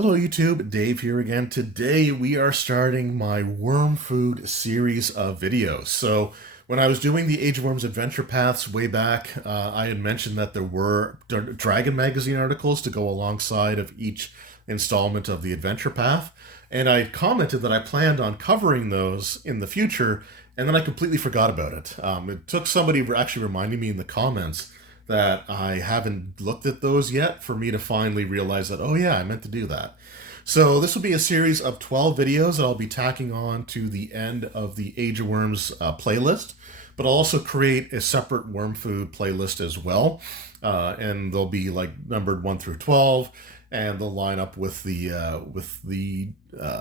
Hello YouTube, Dave here again. Today we are starting my worm food series of videos. So when I was doing the Age of Worms adventure paths way back, I had mentioned that there were Dragon magazine articles to go alongside of each installment of the adventure path. And I commented that I planned on covering those in the future, and then I completely forgot about it. It took somebody actually reminding me in the comments that I haven't looked at those yet for me to finally realize that, oh yeah, I meant to do that. So this will be a series of 12 videos that I'll be tacking on to the end of the Age of Worms playlist, but I'll also create a separate worm food playlist as well. And they'll be like numbered 1 through 12, and they'll line up with the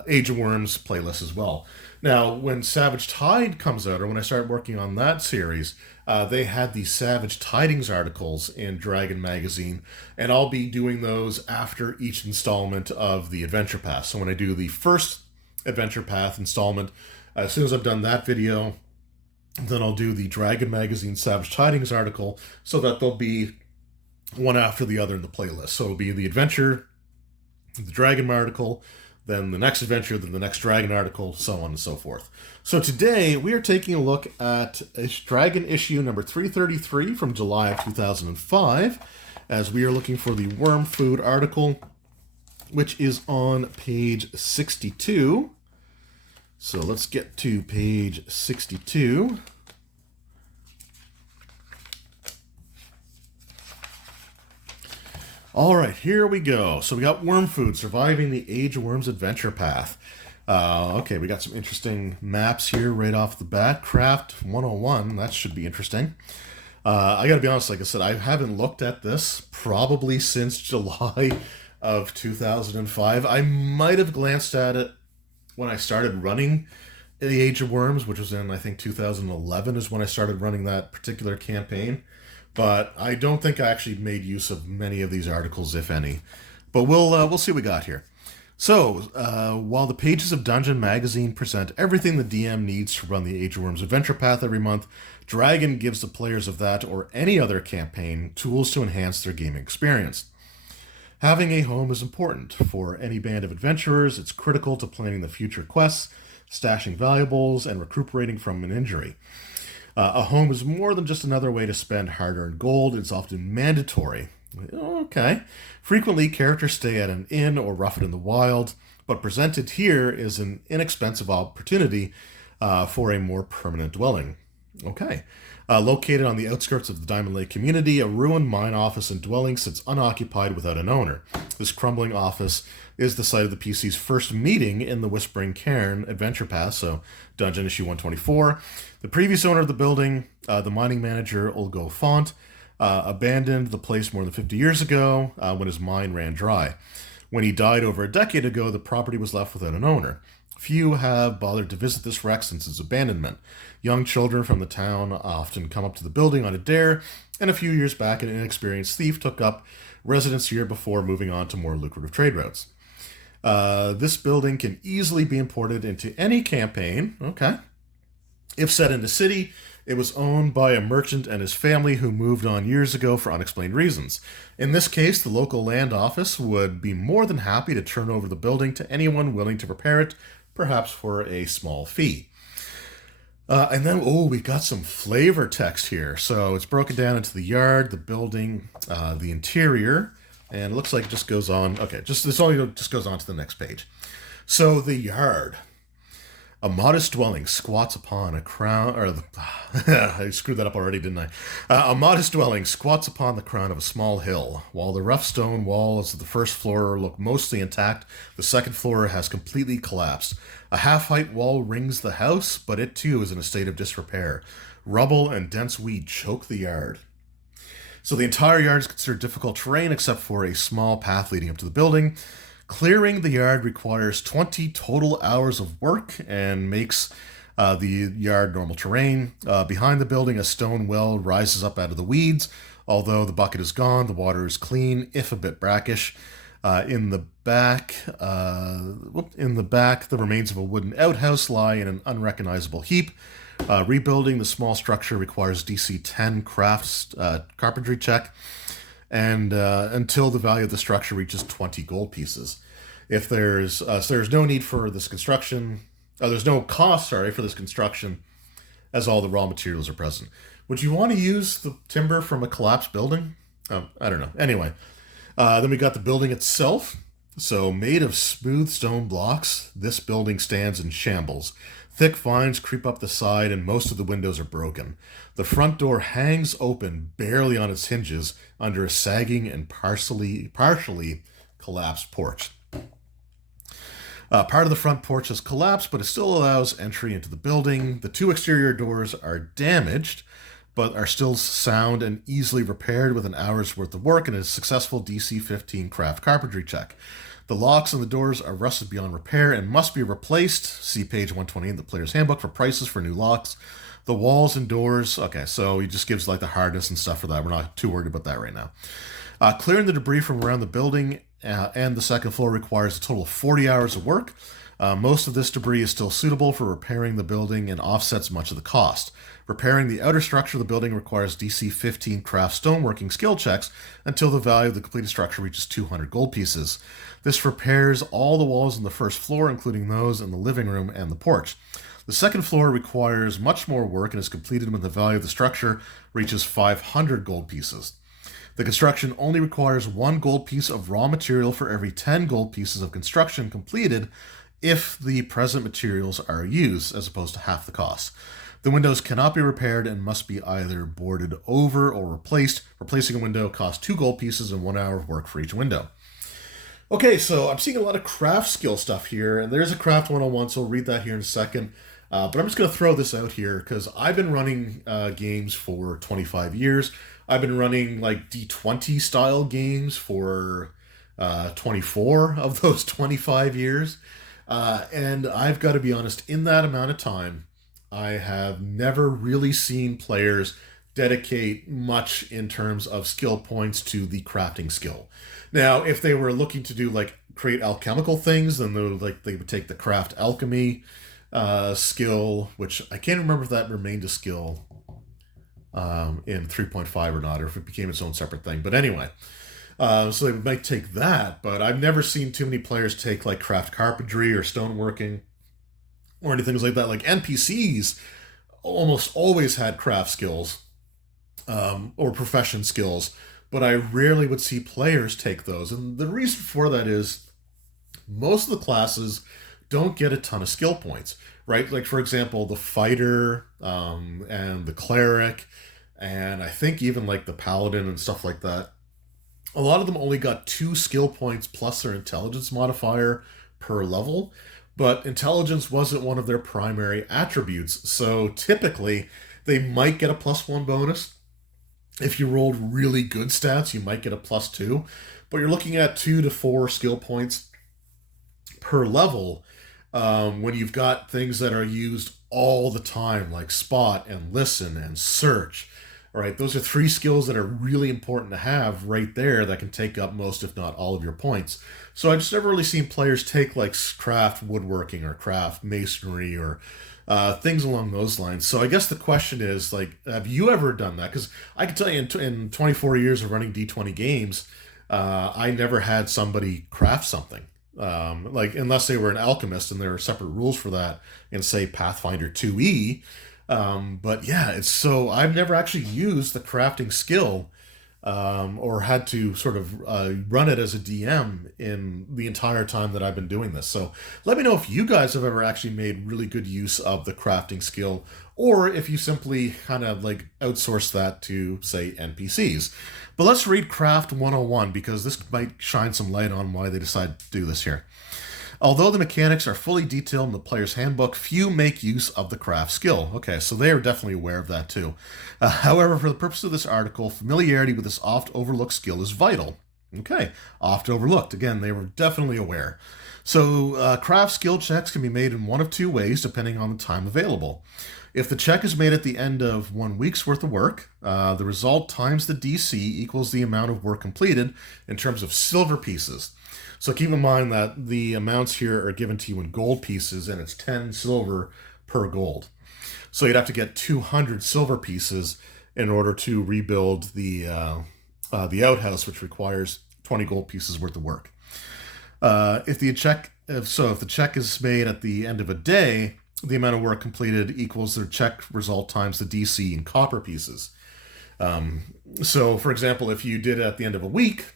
Age of Worms playlist as well. Now, when Savage Tide comes out, or when I start working on that series, they had the Savage Tidings articles in Dragon magazine, and I'll be doing those after each installment of the Adventure Path. So when I do the first Adventure Path installment, as soon as I've done that video, then I'll do the Dragon magazine Savage Tidings article, so that they'll be one after the other in the playlist. So it'll be the adventure, the Dragon article, then the next adventure, then the next Dragon article, so on and so forth. So today we are taking a look at Dragon issue number 333 from July of 2005, as we are looking for the worm food article, which is on page 62. So let's get to page 62. All right, here we go. So we got worm food, surviving the Age of Worms adventure path. Okay, we got some interesting maps here right off the bat. Craft 101, that should be interesting. I gotta be honest, like I said, I haven't looked at this probably since July of 2005. I might have glanced at it when I started running the Age of Worms, which was in, I think, 2011 is when I started running that particular campaign. But I don't think I actually made use of many of these articles, if any. But we'll see what we got here. So, while the pages of Dungeon Magazine present everything the DM needs to run the Age of Worms adventure path every month, Dragon gives the players of that or any other campaign tools to enhance their gaming experience. Having a home is important. For any band of adventurers, it's critical to planning the future quests, stashing valuables, and recuperating from an injury. A home is more than just another way to spend hard-earned gold. It's often mandatory. Okay. Frequently, characters stay at an inn or rough it in the wild, but presented here is an inexpensive opportunity for a more permanent dwelling. Okay. Located on the outskirts of the Diamond Lake community, a ruined mine office and dwelling sits unoccupied without an owner. This crumbling office is the site of the PC's first meeting in the Whispering Cairn adventure path, so Dungeon issue 124. The previous owner of the building, the mining manager Ulgo Font, abandoned the place more than 50 years ago when his mine ran dry. When he died over a decade ago, the property was left without an owner. Few have bothered to visit this wreck since its abandonment. Young children from the town often come up to the building on a dare, and a few years back an inexperienced thief took up residence here before moving on to more lucrative trade routes. This building can easily be imported into any campaign. Okay. If set in the city, it was owned by a merchant and his family who moved on years ago for unexplained reasons. In this case, the local land office would be more than happy to turn over the building to anyone willing to repair it, perhaps for a small fee. And then, we've got some flavor text here. So it's broken down into the yard, the building, the interior, and it looks like it just goes on. Okay, this all just goes on to the next page. So the yard. A modest dwelling squats upon a crown, I screwed that up already, didn't I? A modest dwelling squats upon the crown of a small hill. While the rough stone walls of the first floor look mostly intact, the second floor has completely collapsed. A half-height wall rings the house, but it too is in a state of disrepair. Rubble and dense weed choke the yard. So the entire yard is considered difficult terrain except for a small path leading up to the building. Clearing the yard requires 20 total hours of work and makes the yard normal terrain. Behind the building, a stone well rises up out of the weeds. Although the bucket is gone, the water is clean, if a bit brackish. In the back, the remains of a wooden outhouse lie in an unrecognizable heap. Rebuilding the small structure requires DC 10 carpentry check, and until the value of the structure reaches 20 gold pieces. If there's no need for this construction, there's no cost, sorry, for this construction, as all the raw materials are present. Would you want to use the timber from a collapsed building? I don't know. Anyway, then we got the building itself. So, made of smooth stone blocks, this building stands in shambles. Thick vines creep up the side, and most of the windows are broken. The front door hangs open, barely on its hinges, under a sagging and partially collapsed porch. Part of the front porch has collapsed, but it still allows entry into the building. The 2 exterior doors are damaged, but are still sound and easily repaired with an hour's worth of work and a successful DC-15 craft carpentry check. The locks on the doors are rusted beyond repair and must be replaced. See page 120 in the player's handbook for prices for new locks. The walls and doors, okay, so he just gives like the hardness and stuff for that. We're not too worried about that right now. Clearing the debris from around the building and the second floor requires a total of 40 hours of work. Most of this debris is still suitable for repairing the building and offsets much of the cost. Repairing the outer structure of the building requires DC-15 craft stoneworking skill checks until the value of the completed structure reaches 200 gold pieces. This repairs all the walls on the first floor, including those in the living room and the porch. The second floor requires much more work and is completed when the value of the structure reaches 500 gold pieces. The construction only requires 1 gold piece of raw material for every 10 gold pieces of construction completed if the present materials are used, as opposed to half the cost. The windows cannot be repaired and must be either boarded over or replaced. Replacing a window costs 2 gold pieces and 1 hour of work for each window. Okay, so I'm seeing a lot of craft skill stuff here, and there's a craft 101, so I'll read that here in a second. But I'm just going to throw this out here because I've been running games for 25 years. I've been running like D20 style games for 24 of those 25 years. And I've got to be honest, in that amount of time, I have never really seen players dedicate much in terms of skill points to the crafting skill. Now, if they were looking to do like create alchemical things, then they would take the craft alchemy skill, which I can't remember if that remained a skill in 3.5 or not, or if it became its own separate thing. But anyway, so they might take that, but I've never seen too many players take like craft carpentry or stoneworking or anything like that. Like NPCs almost always had craft skills or profession skills, but I rarely would see players take those. And the reason for that is most of the classes don't get a ton of skill points, right? Like, for example, the fighter and the cleric, and I think even like the paladin and stuff like that, a lot of them only got 2 skill points plus their intelligence modifier per level, but intelligence wasn't one of their primary attributes. So typically, they might get a +1 bonus. If you rolled really good stats, you might get a +2, but you're looking at 2 to 4 skill points per level when you've got things that are used all the time, like spot and listen and search. All right, those are 3 skills that are really important to have right there that can take up most, if not all, of your points. So I've just never really seen players take like craft woodworking or craft masonry or things along those lines. So I guess the question is, like, have you ever done that? Because I can tell you in 24 years of running D20 games, I never had somebody craft something. Like, unless they were an alchemist and there are separate rules for that in, say, Pathfinder 2E. But yeah, I've never actually used the crafting skill or had to sort of run it as a DM in the entire time that I've been doing this. So let me know if you guys have ever actually made really good use of the crafting skill, or if you simply kind of like outsource that to, say, NPCs. But let's read Craft 101 because this might shine some light on why they decided to do this here. Although the mechanics are fully detailed in the player's handbook, few make use of the craft skill. Okay, so they are definitely aware of that too. However, for the purpose of this article, familiarity with this oft-overlooked skill is vital. Okay, oft-overlooked. Again, they were definitely aware. So craft skill checks can be made in one of 2 ways, depending on the time available. If the check is made at the end of 1 week's worth of work, the result times the DC equals the amount of work completed in terms of silver pieces. So keep in mind that the amounts here are given to you in gold pieces, and it's 10 silver per gold. So you'd have to get 200 silver pieces in order to rebuild the outhouse, which requires 20 gold pieces worth of work. If the check is made at the end of a day, the amount of work completed equals the check result times the DC in copper pieces. So, for example, if you did it at the end of a week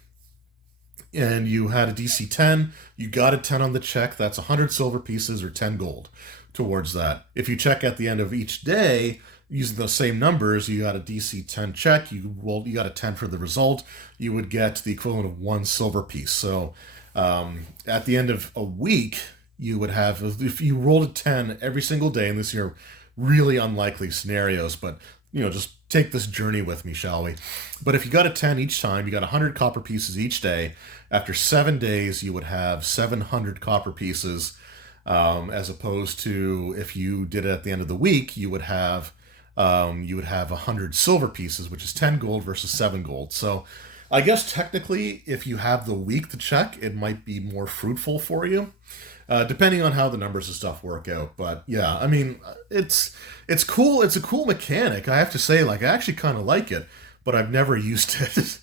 and you had a DC 10, you got a 10 on the check, that's 100 silver pieces or 10 gold towards that. If you check at the end of each day, using those same numbers, you got a DC 10 check, you got a 10 for the result, you would get the equivalent of 1 silver piece. So at the end of a week, you would have, if you rolled a 10 every single day, and this are really unlikely scenarios, but just take this journey with me, shall we? But if you got a 10 each time, you got 100 copper pieces each day. After 7 days, you would have 700 copper pieces, as opposed to if you did it at the end of the week, you would have 100 silver pieces, which is 10 gold versus 7 gold. So I guess technically, if you have the week to check, it might be more fruitful for you, depending on how the numbers and stuff work out. But yeah, I mean, it's cool. It's a cool mechanic. I have to say, I actually kind of like it, but I've never used it.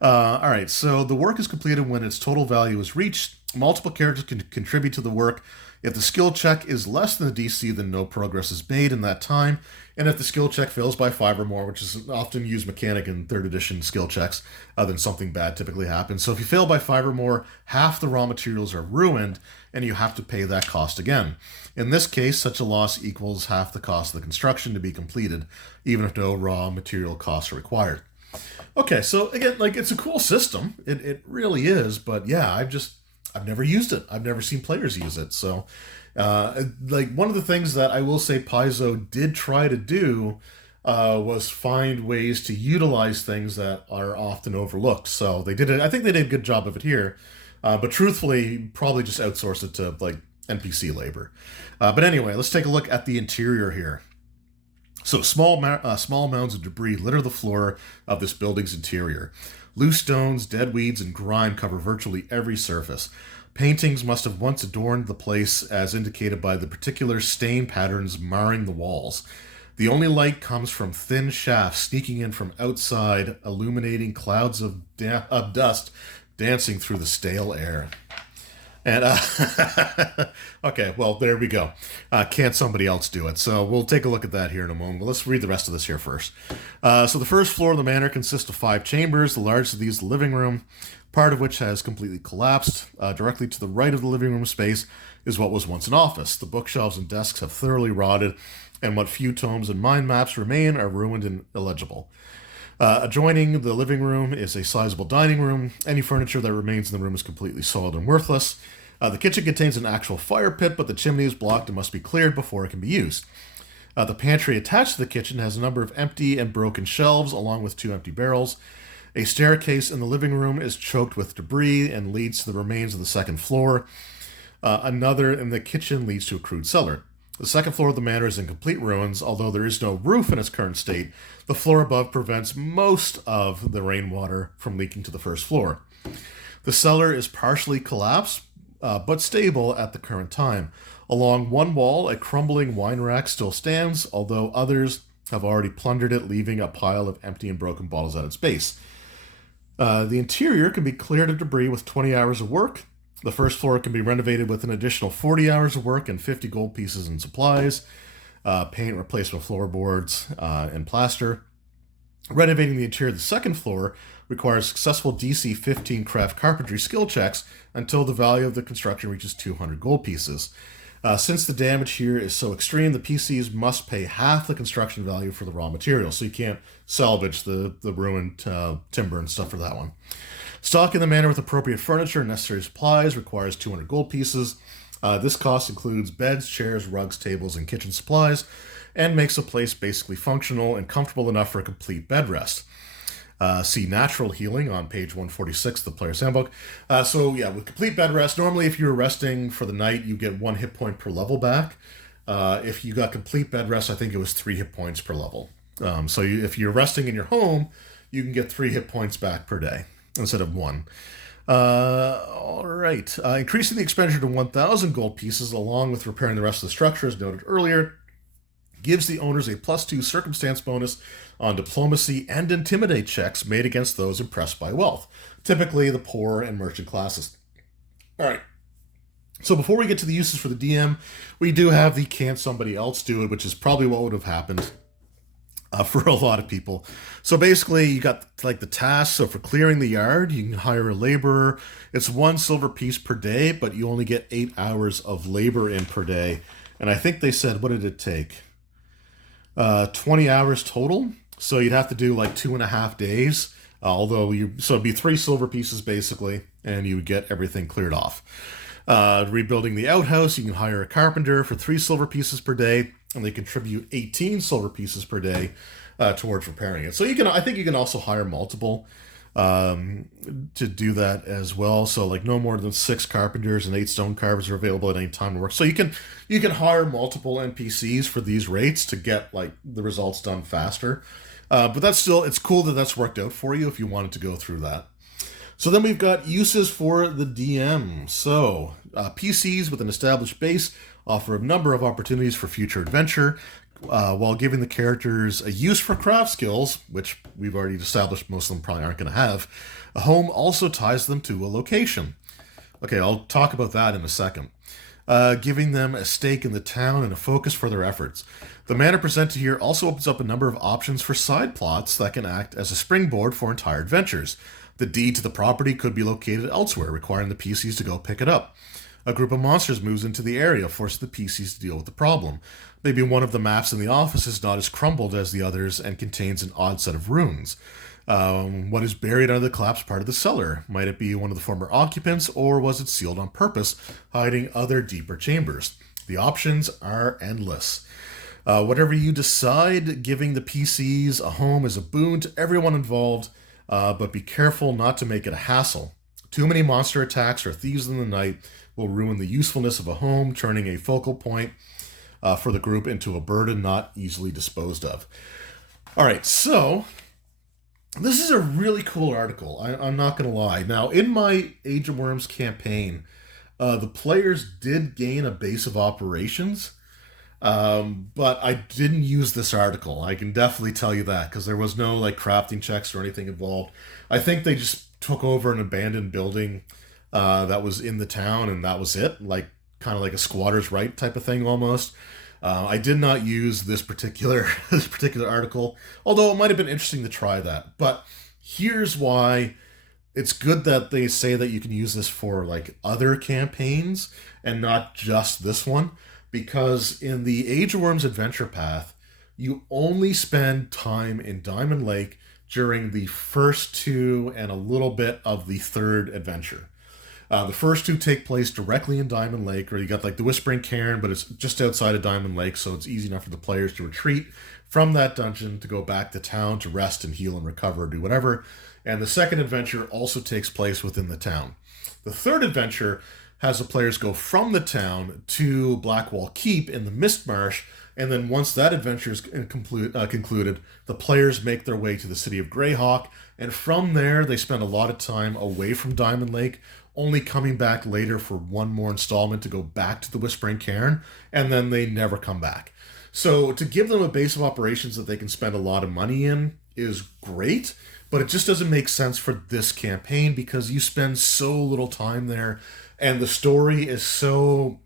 All right, so the work is completed when its total value is reached. Multiple characters can contribute to the work. If the skill check is less than the DC, then no progress is made in that time. And if the skill check fails by 5 or more, which is an often used mechanic in 3rd edition skill checks, then something bad typically happens. So if you fail by 5 or more, half the raw materials are ruined, and you have to pay that cost again. In this case, such a loss equals half the cost of the construction to be completed, even if no raw material costs are required. Okay, so again, it's a cool system. It really is, but yeah, I've never used it. I've never seen players use it. So, one of the things that I will say Paizo did try to do was find ways to utilize things that are often overlooked. So they did it. I think they did a good job of it here. But truthfully, probably just outsource it to NPC labor. But anyway, let's take a look at the interior here. So small mounds of debris litter the floor of this building's interior. Loose stones, dead weeds, and grime cover virtually every surface. Paintings must have once adorned the place, as indicated by the particular stain patterns marring the walls. The only light comes from thin shafts sneaking in from outside, illuminating clouds of dust dancing through the stale air. And, okay, well, there we go. Can't somebody else do it? So we'll take a look at that here in a moment. But let's read the rest of this here first. So the first floor of the manor consists of 5 chambers. The largest of these is the living room, part of which has completely collapsed. Directly to the right of the living room space is what was once an office. The bookshelves and desks have thoroughly rotted, and what few tomes and mind maps remain are ruined and illegible. Adjoining the living room is a sizable dining room. Any furniture that remains in the room is completely soiled and worthless. The kitchen contains an actual fire pit, but the chimney is blocked and must be cleared before it can be used. The pantry attached to the kitchen has a number of empty and broken shelves, along with 2 empty barrels. A staircase in the living room is choked with debris and leads to the remains of the second floor. Another in the kitchen leads to a crude cellar. The second floor of the manor is in complete ruins. Although there is no roof in its current state, the floor above prevents most of the rainwater from leaking to the first floor. The cellar is partially collapsed, but stable at the current time. Along one wall, a crumbling wine rack still stands, although others have already plundered it, leaving a pile of empty and broken bottles at its base. The interior can be cleared of debris with 20 hours of work. The first floor can be renovated with an additional 40 hours of work and 50 gold pieces and supplies, paint, replacement floorboards, and plaster. Renovating the interior of the second floor requires successful DC 15 craft carpentry skill checks until the value of the construction reaches 200 gold pieces. Since the damage here is so extreme, the PCs must pay half the construction value for the raw material, so you can't salvage the ruined timber and stuff for that one. Stocking the manor with appropriate furniture and necessary supplies requires 200 gold pieces. This cost includes beds, chairs, rugs, tables, and kitchen supplies, and makes the place basically functional and comfortable enough for a complete bed rest. See Natural Healing on page 146 of the Player's Handbook. With complete bed rest, normally if you're resting for the night, you get 1 hit point per level back. If you got complete bed rest, I think it was 3 hit points per level. If you're resting in your home, you can get 3 hit points back per day instead of 1. All right. Increasing the expenditure to 1,000 gold pieces, along with repairing the rest of the structure, as noted earlier, gives the owners a +2 circumstance bonus on diplomacy and intimidate checks made against those impressed by wealth, typically the poor and merchant classes. All right. So before we get to the uses for the DM, we do have the can somebody else do it, which is probably what would have happened for a lot of people. So basically, you got like the task. So for clearing the yard, you can hire a laborer. It's 1 silver piece per day, but you only get 8 hours of labor in per day. And I think they said, what did it take? 20 hours total. So you'd have to do like 2.5 days. So it'd be 3 silver pieces basically, and you would get everything cleared off. Rebuilding the outhouse, you can hire a carpenter for 3 silver pieces per day, and they contribute 18 silver pieces per day towards repairing it. So I think you can also hire multiple to do that as well. So like no more than 6 carpenters and 8 stone carvers are available at any time to work. So you can hire multiple NPCs for these rates to get like the results done faster. But it's cool that that's worked out for you if you wanted to go through that. So then we've got uses for the DM. So PCs with an established base offer a number of opportunities for future adventure, while giving the characters a use for craft skills, which we've already established most of them probably aren't going to have. A home also ties them to a location. Okay, I'll talk about that in a second. Giving them a stake in the town and a focus for their efforts. The manner presented here also opens up a number of options for side plots that can act as a springboard for entire adventures. The deed to the property could be located elsewhere, requiring the PCs to go pick it up. A group of monsters moves into the area, forcing the PCs to deal with the problem. Maybe one of the maps in the office is not as crumbled as the others and contains an odd set of runes. What is buried under the collapsed part of the cellar? Might it be one of the former occupants, or was it sealed on purpose, hiding other deeper chambers? The options are endless. Whatever you decide, giving the PCs a home is a boon to everyone involved, but be careful not to make it a hassle. Too many monster attacks or thieves in the night will ruin the usefulness of a home, turning a focal point for the group into a burden not easily disposed of. All right, so this is a really cool article. I'm not going to lie. Now, in my Age of Worms campaign, the players did gain a base of operations, but I didn't use this article. I can definitely tell you that, because there was no like crafting checks or anything involved. I think they just took over an abandoned building that was in the town, and that was it. Like kind of like a squatter's right type of thing almost. I did not use this particular article, although it might have been interesting to try that. But here's why it's good that they say that you can use this for like other campaigns and not just this one, because in the Age of Worms adventure path, you only spend time in Diamond Lake during the first 2 and a little bit of the 3rd adventure. The first 2 take place directly in Diamond Lake, where you got like the Whispering Cairn, but it's just outside of Diamond Lake, so it's easy enough for the players to retreat from that dungeon to go back to town to rest and heal and recover, do whatever. And the second adventure also takes place within the town. The 3rd adventure has the players go from the town to Blackwall Keep in the Mist Marsh, and then once that adventure is concluded, the players make their way to the city of Greyhawk, and from there they spend a lot of time away from Diamond Lake, only coming back later for one more installment to go back to the Whispering Cairn, and then they never come back. So to give them a base of operations that they can spend a lot of money in is great, but it just doesn't make sense for this campaign because you spend so little time there, and the story is so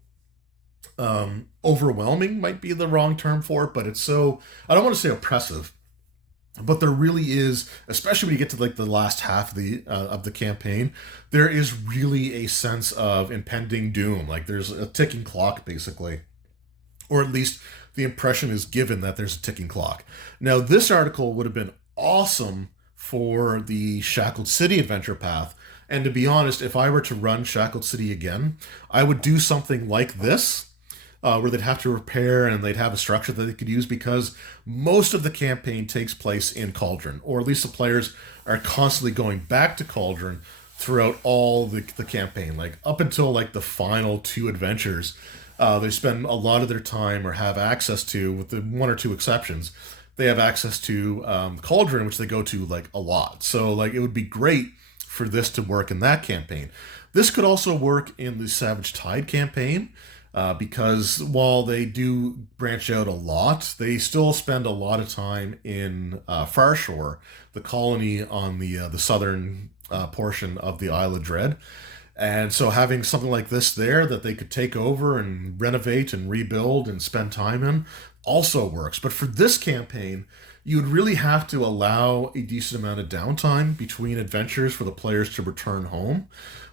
overwhelming, might be the wrong term for it, but it's so, I don't want to say oppressive, but there really is, especially when you get to like the last half of the campaign, there is really a sense of impending doom. Like there's a ticking clock, basically, or at least the impression is given that there's a ticking clock. Now, this article would have been awesome for the Shackled City adventure path, and to be honest, if I were to run Shackled City again, I would do something like this. Where they'd have to repair and they'd have a structure that they could use, because most of the campaign takes place in Cauldron, or at least the players are constantly going back to Cauldron throughout all the campaign. Like up until like the final 2 adventures, they spend a lot of their time, or have access to, with the 1 or 2 exceptions, they have access to Cauldron, which they go to like a lot. So like it would be great for this to work in that campaign. This could also work in the Savage Tide campaign. Because while they do branch out a lot, they still spend a lot of time in Farshore, the colony on the southern portion of the Isle of Dread. And so having something like this there that they could take over and renovate and rebuild and spend time in also works. But for this campaign, you would really have to allow a decent amount of downtime between adventures for the players to return home.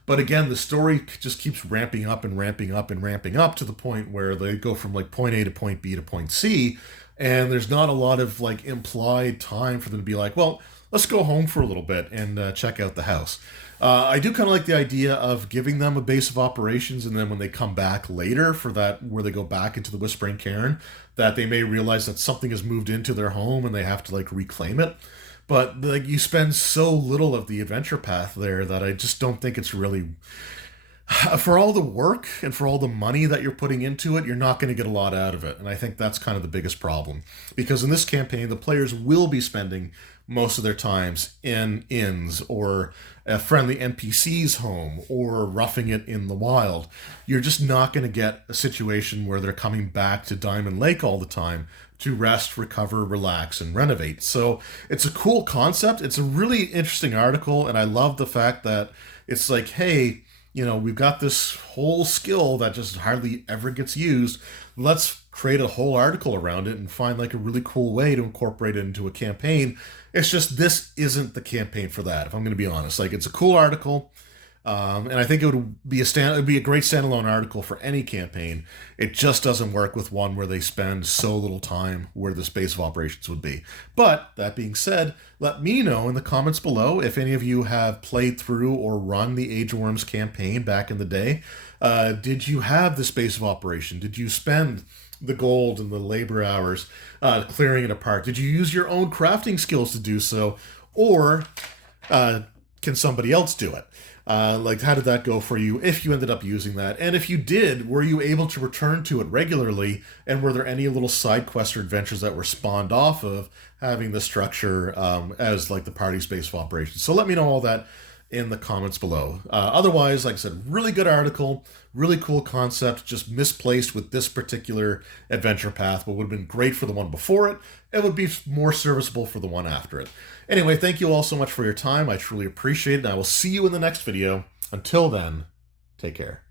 But again, the story just keeps ramping up and ramping up and ramping up to the point where they go from like point A to point B to point C, and there's not a lot of like implied time for them to be like, well, let's go home for a little bit and check out the house. I do kind of like the idea of giving them a base of operations, and then when they come back later for that, where they go back into the Whispering Cairn, that they may realize that something has moved into their home and they have to like reclaim it. But like you spend so little of the adventure path there that I just don't think it's really for all the work and for all the money that you're putting into it, you're not going to get a lot out of it. And I think that's kind of the biggest problem. Because in this campaign, the players will be spending most of their times in inns or a friendly NPC's home or roughing it in the wild. You're just not going to get a situation where they're coming back to Diamond Lake all the time to rest, recover, relax, and renovate. So it's a cool concept. It's a really interesting article, and I love the fact that it's like, hey, you know, we've got this whole skill that just hardly ever gets used. Let's create a whole article around it and find like a really cool way to incorporate it into a campaign. It's just this isn't the campaign for that, if I'm going to be honest. Like, it's a cool article, and I think it would be a great standalone article for any campaign. It just doesn't work with one where they spend so little time where the space of operations would be. But that being said, let me know in the comments below if any of you have played through or run the Age of Worms campaign back in the day. Did you have the space of operation? Did you spend the gold and the labor hours clearing it apart? Did you use your own crafting skills to do so? Or can somebody else do it? Like, how did that go for you if you ended up using that? And if you did, were you able to return to it regularly? And were there any little side quests or adventures that were spawned off of having the structure as like the party space of operations? So let me know all that in the comments below. Otherwise, like I said, really good article, really cool concept, just misplaced with this particular adventure path, but would have been great for the one before it. It would be more serviceable for the one after it. Anyway, thank you all so much for your time. I truly appreciate it, and I will see you in the next video. Until then, take care.